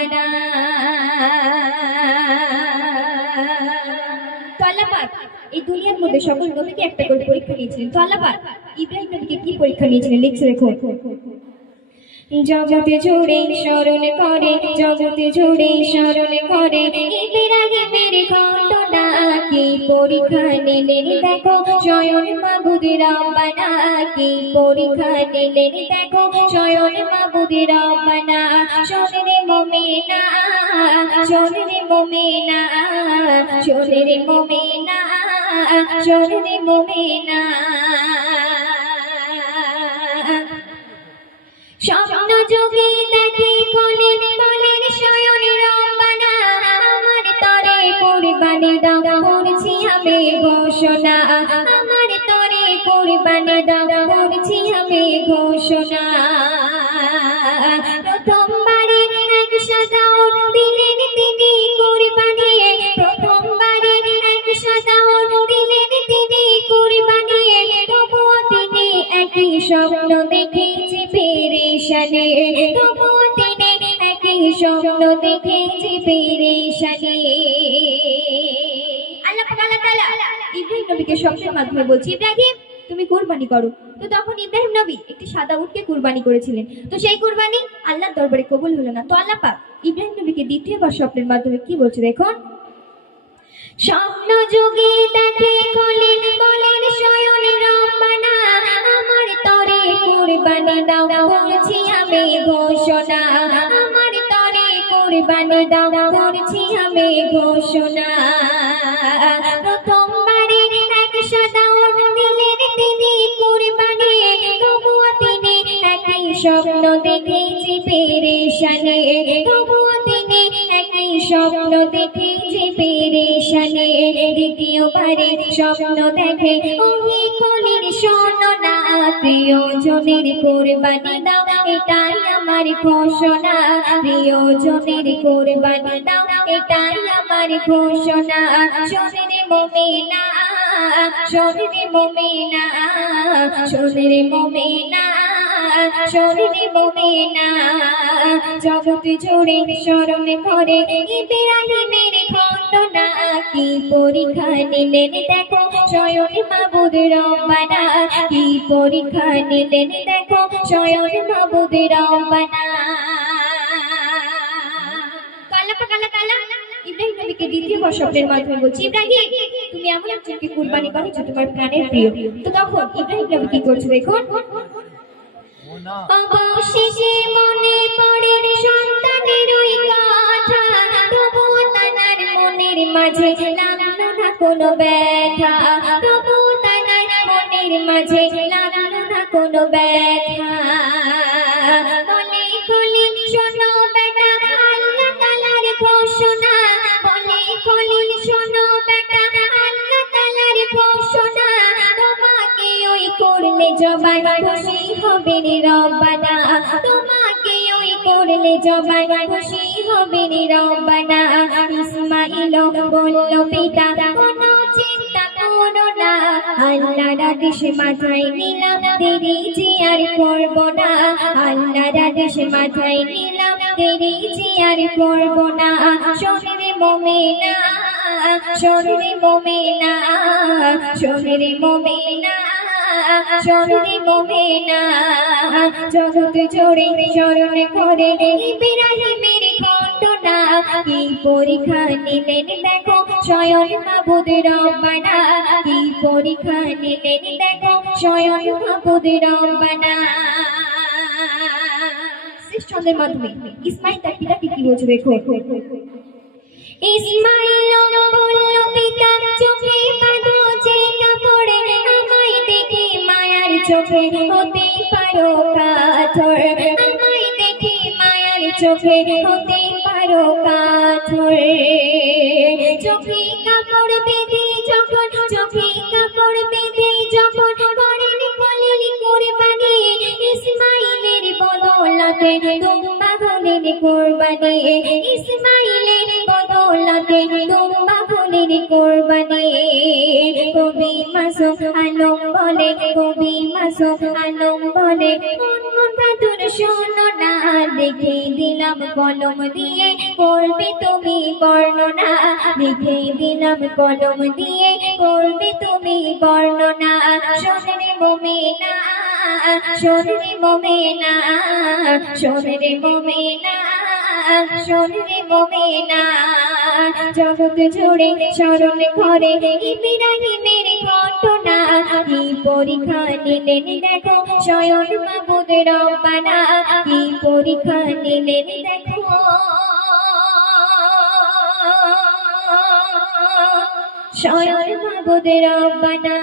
রব্বানা। তো আল্লাহ পাক এই দুনিয়ার মধ্যে সকল নবীকে একটা করে পরীক্ষা নিয়েছিলেন। তো আল্লাহ পাক ইব্রাহিম নবীকে কি পরীক্ষা নিয়েছিলেন লিখছে দেখো। জগতে জুড়ে স্মরণ করে, জগতে জুড়ে স্মরণ করে ইব্রাহিমের ঘটনা, কি পরীক্ষা নিলেন দেখো স্বয়ং মাবুদ রব্বানা, কি পরীক্ষা নিলেন দেখো স্বয়ং মাবুদ রব্বানা। শোনে রে মুমিনা, শোনে রে মুমিনা, শোনে রে মুমিনা, শোনে রে মুমিনা। স্বপ্ন যোগে দেখে কলেন বলেন স্বয়ং রব্বানা, আমার তরে কুরবানি দাও করছি আমি ঘোষণা, আমার তরে কুরবানি দাও করছি আমি ঘোষণা। প্রথমবারে এক সাদা উট দিলেন তিনি কুরবানি, প্রথমবারে এক সাদা উট দিলেন তিনি কুরবানি, তবুও তিনি একই স্বপ্ন দেখেছি পেরেশানি, তবুও তিনি একই স্বপ্ন দেখেছি পেরেশানি। আল্লাহ তাআলা ইব্রাহিম নবীকে স্বপ্নের মাধ্যমে বলছি ইব্রাহিম তুমি কুরবানি করো। তো তখন ইব্রাহিম নবী একটি সাদা উটকে কুরবানি করেছিলেন। তো সেই কুরবানি আল্লাহর দরবারে কবুল হলো না। তো আল্লাহ পাক ইব্রাহিম নবীকে দ্বিতীয়বার স্বপ্নের মাধ্যমে কি বলছে দেখুন। স্বপ্ন যোগে দেখে কলেন বলেন স্বয়ং রব্বানা, আমার তরে কুরবানি দাও করছি আমি ঘোষণা, আমার তরে কুরবানি দাও করছি আমি ঘোষণা। প্রথমবারে এক সাদা উট দিলেন তিনি কুরবানি, তবুও তিনি একই স্বপ্ন দেখেছি পেরেশানি, তবুও তিনি একই স্বপ্ন দেখেছি পেরেশানি। দ্বিতীয়বারে স্বপ্ন দেখে ওই কলির শোনো না, প্রিয়জনের কুরবানি দাও এটাই আমার ঘোষণা, প্রিয়জনের কুরবানি দাও এটাই আমার ঘোষণা। শোনে রে মুমিনা, শোনে রে মুমিনা, শোনে রে মুমিনা, শোনে রে মুমিনা। জগৎ জুড়ে স্মরণ করে ইব্রাহিমের ঘটনা, কি পরীক্ষা নিলেন দেখো স্বয়ং মাবুদ রব্বানা, কি পরীক্ষা নিলেন দেখো স্বয়ং মাবুদ রব্বানা। ইব্রাহিম নবীকে দ্বিতীয়বার স্বপ্নের মাধ্যমে বলছি ইব্রাহিম তুমি এমন একজনকে কুরবানি করো যে তোমার প্রাণের প্রিয়। তো তখন ইব্রাহিম নবী কি করছে দেখুন। অবশেষে মনে পড়ে সন্তানের ওই কথা, তবুও তার মনের মাঝে লাগলো না কোনো ব্যথা, তবুও তার মনের মাঝে লাগলো না কোনো ব্যথা। বলে বলে শোনো বেটা আল্লাহ তাআলার ঘোষণা, বলে বলে শোনো বেটা আল্লাহ তাআলার ঘোষণা, তোমাকে ওই করলে জবাই খুশি হবে রে রব্বানা, তোমাকে ওই করলে জবাই খুশি হবে রে রব্বানা। ইসমাঈল বলল পিতা কোনো চিন্তা করো না, আল্লাহর আদেশ মাথায় নিলাম দেরি যে আর করব না, আল্লাহর আদেশ মাথায় নিলাম দেরি যে আর করব না। শোনে রে মুমিনা, শোনে রে মুমিনা, শোনে রে মুমিনা, শোনে রে মুমিনা। জগৎ জুড়ে স্মরণ করে ইব্রাহিমের ঘটনা, কি পরীক্ষা নিলেন দেখো স্বয়ং মাবুদ রব্বানা, কি পরীক্ষা নিলেন দেখো স্বয়ং মাবুদ রব্বানা। ছন্দের মাধ্যমে ইসমাঈল তার পিতাকে কি বলছে দেখো। ইসমাঈল বলল পিতা চোখে বাঁধো যে কাপড়ে, আমায় দেখে মায়ার চোখে হতে পারো কাতর, আমায় দেখে মায়ার চোখে হতে পারো কাতর। চোখে কাপড় বেঁধে যখন, চোখে কাপড় বেঁধে যখন করেন খলিল কুরবানি, ইসমাঈলের বদৌলতে দুম্বা হলেন কুরবানি, ইসমাঈলের বদৌলতে দুম্বা মনের কোরবানি কবি মাসুম আলম বলে কবি মাসুম আলম বলে মন মন শোনো না লিখে দিলাম কলম দিয়ে করবে তুমি বর্ণনা লিখে দিলাম কলম দিয়ে করবে তুমি বর্ণনা শোনে মোমেনা শোনে মোমেনা শোনে মোমেনা শোনে মোমেনা জগৎ জুড়ে স্মরণ করে ইব্রাহিমের ঘটনা কি পরীক্ষা নিলেন দেখো স্বয়ং মাবুদ রব্বানা কি পরীক্ষা নিলেন দেখো স্বয়ং মাবুদ রব্বানা